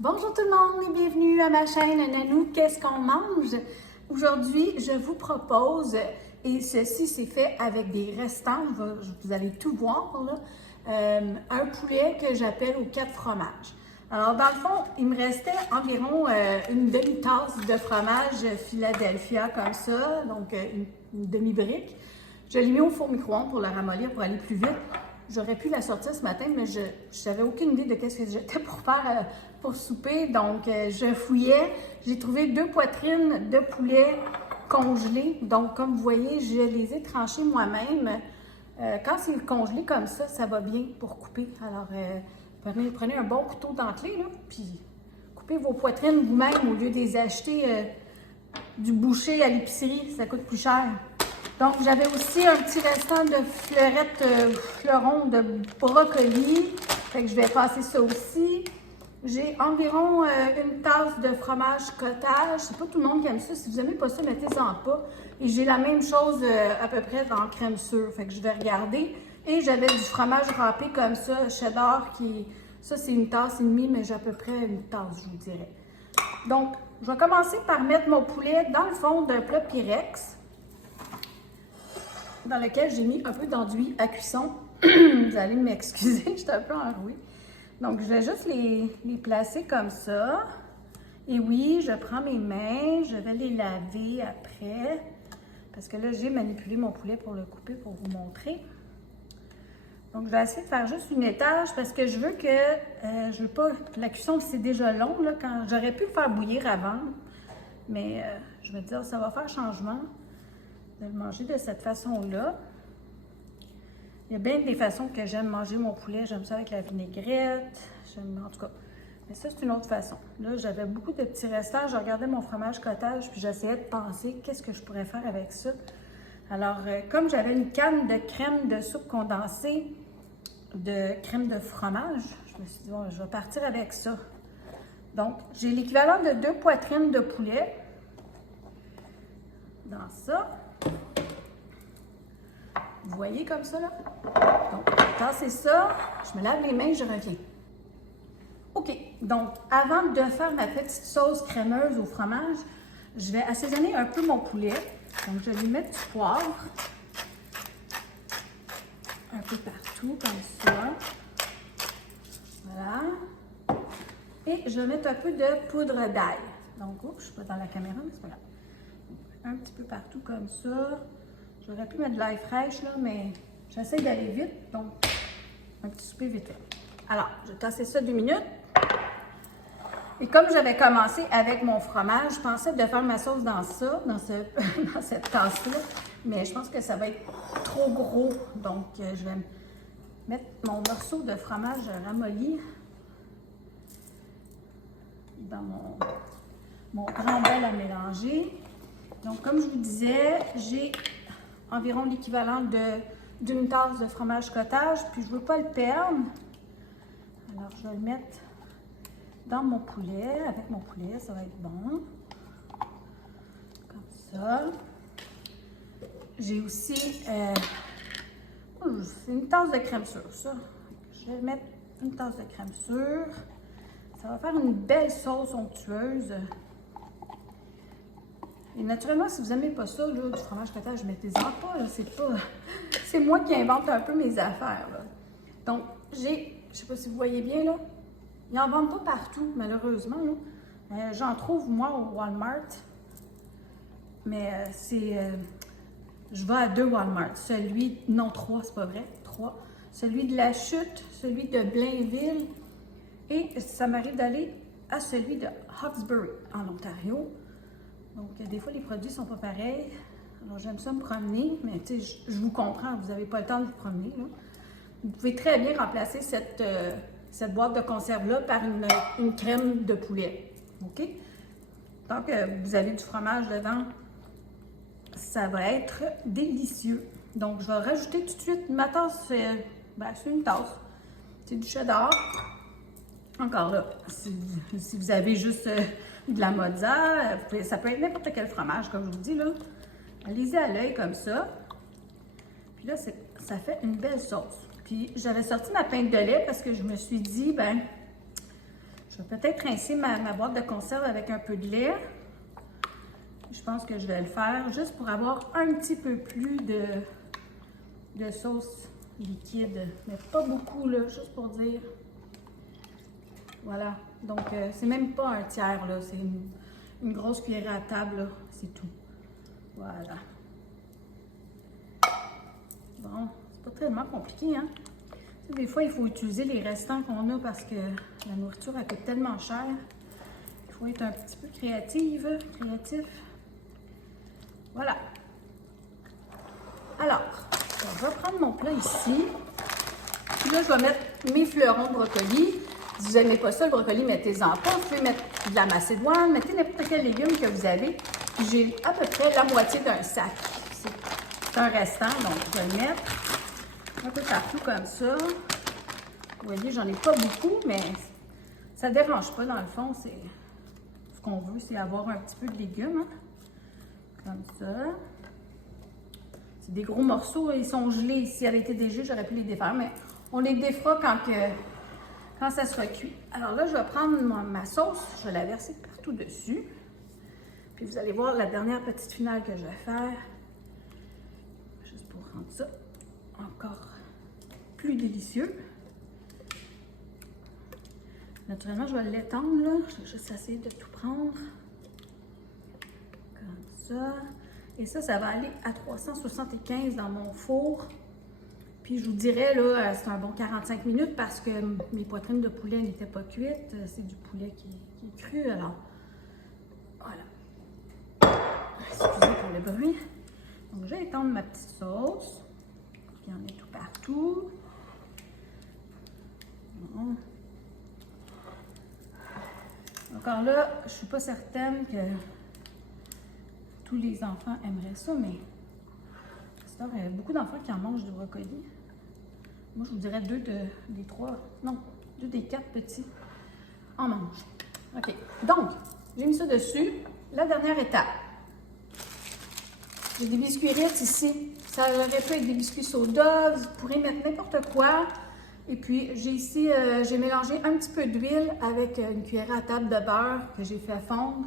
Bonjour tout le monde et bienvenue à ma chaîne Nanou, qu'est-ce qu'on mange? Aujourd'hui, je vous propose, et ceci c'est fait avec des restants, vous allez tout voir là, un poulet que j'appelle aux 4 fromages. Alors dans le fond, il me restait environ une demi-tasse de fromage Philadelphia comme ça, donc une demi-brique. Je l'ai mis au four micro-ondes pour la ramollir pour aller plus vite. J'aurais pu la sortir ce matin, mais je n'avais aucune idée de ce que j'étais pour faire pour souper. Donc, je fouillais. J'ai trouvé 2 poitrines de poulet congelées. Donc, comme vous voyez, je les ai tranchées moi-même. Quand c'est congelé comme ça va bien pour couper. Alors, prenez un bon couteau dentelé, là, puis coupez vos poitrines vous-même au lieu de les acheter du boucher à l'épicerie. Ça coûte plus cher. Donc, j'avais aussi un petit restant de fleurons de brocoli. Fait que je vais passer ça aussi. J'ai environ une tasse de fromage cottage. C'est pas tout le monde qui aime ça. Si vous n'aimez pas ça, mettez-en pas. Et j'ai la même chose à peu près dans crème sûre. Fait que je vais regarder. Et j'avais du fromage râpé comme ça, cheddar, ça c'est une tasse et demie, mais j'ai à peu près une tasse, je vous dirais. Donc, je vais commencer par mettre mon poulet dans le fond d'un plat Pyrex, dans lequel j'ai mis un peu d'enduit à cuisson. Vous allez m'excuser, je suis un peu enrouée. Donc, je vais juste les placer comme ça. Et oui, je prends mes mains, je vais les laver après. Parce que là, j'ai manipulé mon poulet pour le couper, pour vous montrer. Donc, je vais essayer de faire juste une étage parce que je veux que, je veux pas, la cuisson, c'est déjà long, là, quand j'aurais pu le faire bouillir avant. Mais je vais dire, ça va faire changement de le manger de cette façon-là. Il y a bien des façons que j'aime manger mon poulet. J'aime ça avec la vinaigrette. En tout cas. Mais ça, c'est une autre façon. Là, j'avais beaucoup de petits restants. Je regardais mon fromage cottage, puis j'essayais de penser qu'est-ce que je pourrais faire avec ça. Alors, comme j'avais une canne de crème de soupe condensée, de crème de fromage, je me suis dit, bon, je vais partir avec ça. Donc, j'ai l'équivalent de 2 poitrines de poulet dans ça. Vous voyez comme ça, là? Donc, tassez ça, je me lave les mains, je reviens. OK, donc, avant de faire ma petite sauce crémeuse au fromage, je vais assaisonner un peu mon poulet. Donc, je vais lui mettre du poivre. Un peu partout, comme ça. Voilà. Et je vais mettre un peu de poudre d'ail. Donc, oups, je ne suis pas dans la caméra, mais c'est pas grave. Un petit peu partout, comme ça. J'aurais pu mettre de l'ail fraîche, là, mais j'essaie d'aller vite, donc un petit souper vite fait. Alors, je vais tasser ça 2 minutes. Et comme j'avais commencé avec mon fromage, je pensais de faire ma sauce dans ça, dans cette tasse-là, mais je pense que ça va être trop gros. Donc, je vais mettre mon morceau de fromage ramolli dans mon grand bol à mélanger. Donc, comme je vous disais, j'ai environ l'équivalent d'une tasse de fromage cottage, puis je ne veux pas le perdre. Alors, je vais le mettre dans mon poulet. Avec mon poulet, ça va être bon. Comme ça. J'ai aussi une tasse de crème sûre, ça. Je vais mettre une tasse de crème sûre. Ça va faire une belle sauce onctueuse. Et naturellement, si vous n'aimez pas ça, là, du fromage cottage, mettez-en pas. C'est moi qui invente un peu mes affaires. Là. Donc, je ne sais pas si vous voyez bien, là. Ils n'en vendent pas partout, malheureusement. J'en trouve, moi, au Walmart. Mais je vais à 2 Walmart. Non, 3, c'est pas vrai. 3. Celui de La Chute, celui de Blainville. Et ça m'arrive d'aller à celui de Hawkesbury, en Ontario. Donc, des fois, les produits ne sont pas pareils. Alors, j'aime ça me promener, mais tu sais, je vous comprends, vous n'avez pas le temps de vous promener. Là. Vous pouvez très bien remplacer cette boîte de conserve-là par une crème de poulet. OK? Tant que vous avez du fromage dedans, ça va être délicieux. Donc, je vais rajouter tout de suite ma tasse. C'est une tasse. C'est du cheddar. Encore là, si vous avez juste de la mozza, ça peut être n'importe quel fromage, comme je vous dis, là. Allez-y à l'œil comme ça. Puis là, ça fait une belle sauce. Puis j'avais sorti ma pinte de lait parce que je me suis dit, ben, je Je vais peut-être rincer ma boîte de conserve avec un peu de lait. Je pense que je vais le faire juste pour avoir un petit peu plus de sauce liquide. Mais pas beaucoup, là, juste pour dire. Voilà. Donc, c'est même pas un tiers, là. C'est une grosse cuillère à table, c'est tout. Voilà. Bon, c'est pas tellement compliqué, hein? Des fois, il faut utiliser les restants qu'on a parce que la nourriture, elle coûte tellement cher. Il faut être un petit peu créatif. Voilà. Alors, je vais prendre mon plat ici. Puis là, je vais mettre mes fleurons de brocoli. Si vous n'aimez pas ça, le brocoli, mettez-en pas. Vous pouvez mettre de la macédoine, mettez n'importe quel légume que vous avez. J'ai à peu près la moitié d'un sac. C'est un restant, donc je vais le mettre un peu partout comme ça. Vous voyez, j'en ai pas beaucoup, mais ça ne dérange pas dans le fond. Ce qu'on veut, c'est avoir un petit peu de légumes. Hein? Comme ça. C'est des gros morceaux, ils sont gelés. S'ils avaient été dégelés, j'aurais pu les défaire, mais on les défera quand ça sera cuit. Alors là, je vais prendre ma sauce, je vais la verser partout dessus. Puis vous allez voir la dernière petite finale que je vais faire. Juste pour rendre ça encore plus délicieux. Naturellement, je vais l'étendre là. Je vais juste essayer de tout prendre. Comme ça. Et ça va aller à 375 dans mon four. Puis je vous dirais, là, c'est un bon 45 minutes parce que mes poitrines de poulet n'étaient pas cuites. C'est du poulet qui est cru, alors voilà. Excusez pour le bruit. Donc, je vais étendre ma petite sauce. Il y en a tout partout. Bon. Encore là, je ne suis pas certaine que tous les enfants aimeraient ça, mais il y a beaucoup d'enfants qui en mangent du brocoli. Moi, je vous dirais 2 des 4 petits en mangent. OK. Donc, j'ai mis ça dessus. La dernière étape. J'ai des biscuits Ritz ici. Ça aurait pu être des biscuits soda. Vous pourrez mettre n'importe quoi. Et puis, j'ai ici, j'ai mélangé un petit peu d'huile avec une cuillère à table de beurre que j'ai fait fondre.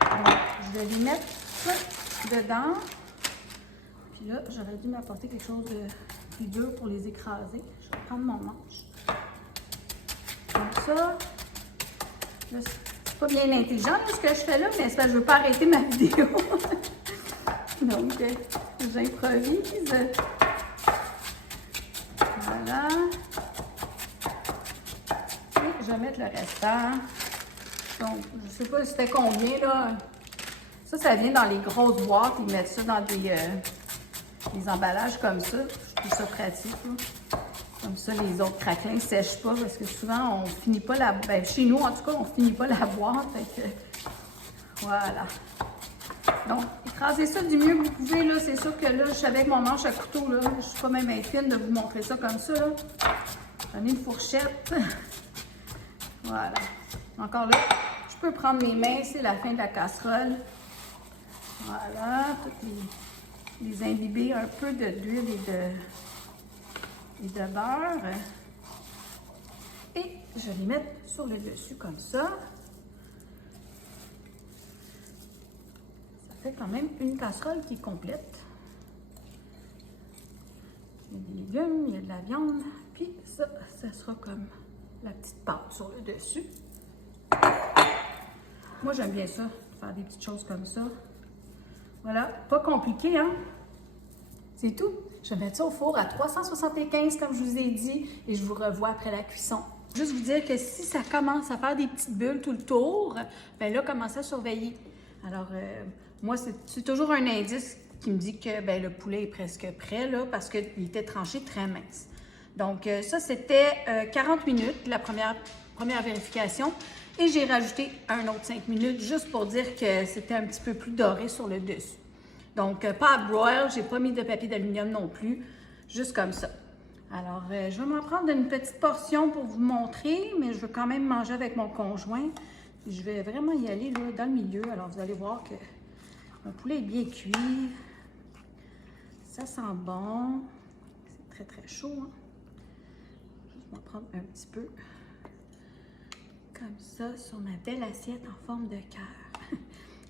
Donc, je vais les mettre dedans. Puis là, j'aurais dû m'apporter quelque chose de plus dur pour les écraser. Je vais prendre mon manche. Comme ça. Là, c'est pas bien intelligent ce que je fais là, mais c'est parce que je veux pas arrêter ma vidéo. Donc, j'improvise. Voilà. Et je vais mettre le restant. Donc, je ne sais pas c'était combien, là. Ça vient dans les grosses boîtes. Ils mettent ça dans des emballages comme ça. Je trouve ça pratique, là. Comme ça, les autres craquelins ne sèchent pas parce que souvent, on finit pas la... Ben, chez nous, en tout cas, on finit pas la boîte. Fait que, voilà. Donc, écrasez ça du mieux que vous pouvez, là. C'est sûr que là, je suis avec mon manche à couteau, là. Je suis pas même fine de vous montrer ça comme ça, là. Prenez une fourchette. Voilà. Encore là, je peux prendre mes mains, c'est la fin de la casserole. Voilà, toutes les imbiber un peu d'huile et de beurre. Et je vais les mettre sur le dessus comme ça. Ça fait quand même une casserole qui est complète. Il y a des légumes, il y a de la viande, puis ça sera comme la petite pâte sur le dessus. Moi, j'aime bien ça, faire des petites choses comme ça. Voilà, pas compliqué, hein? C'est tout. Je vais mettre ça au four à 375, comme je vous ai dit, et je vous revois après la cuisson. Juste vous dire que si ça commence à faire des petites bulles tout le tour, bien là, commencez à surveiller. Alors, moi, c'est toujours un indice qui me dit que bien, le poulet est presque prêt, là, parce qu'il était tranché très mince. Donc, ça, c'était 40 minutes, la première vérification. Et j'ai rajouté un autre 5 minutes, juste pour dire que c'était un petit peu plus doré sur le dessus. Donc, pas à broil, j'ai pas mis de papier d'aluminium non plus, juste comme ça. Alors, je vais m'en prendre une petite portion pour vous montrer, mais je veux quand même manger avec mon conjoint. Je vais vraiment y aller là, dans le milieu. Alors, vous allez voir que mon poulet est bien cuit. Ça sent bon. C'est très, très chaud. Hein? Je vais m'en prendre un petit peu. comme ça sur ma belle assiette en forme de cœur.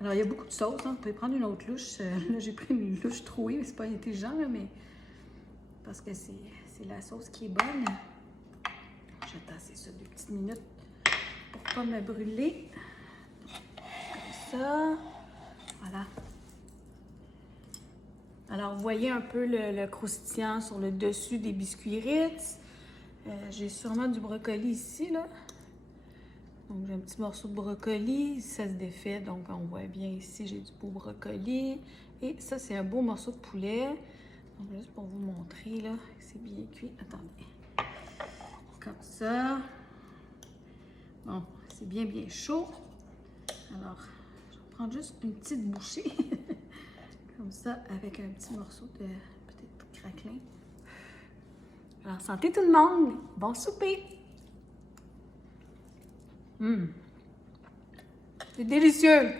Alors, il y a beaucoup de sauce, hein. Vous pouvez prendre une autre louche. Là, j'ai pris une louche trouée, mais c'est pas intelligent, là, mais parce que c'est la sauce qui est bonne. Je vais tasser ça 2 petites minutes pour pas me brûler. Comme ça. Voilà. Alors, vous voyez un peu le croustillant sur le dessus des biscuits Ritz. J'ai sûrement du brocoli ici, là. Donc, j'ai un petit morceau de brocoli. Ça se défait, donc on voit bien ici, j'ai du beau brocoli. Et ça, c'est un beau morceau de poulet. Donc, juste pour vous montrer, là, c'est bien cuit. Attendez. Comme ça. Bon, c'est bien chaud. Alors, je vais prendre juste une petite bouchée. Comme ça, avec un petit morceau de peut-être craquelin. Alors, santé tout le monde! Bon souper! C'est délicieux!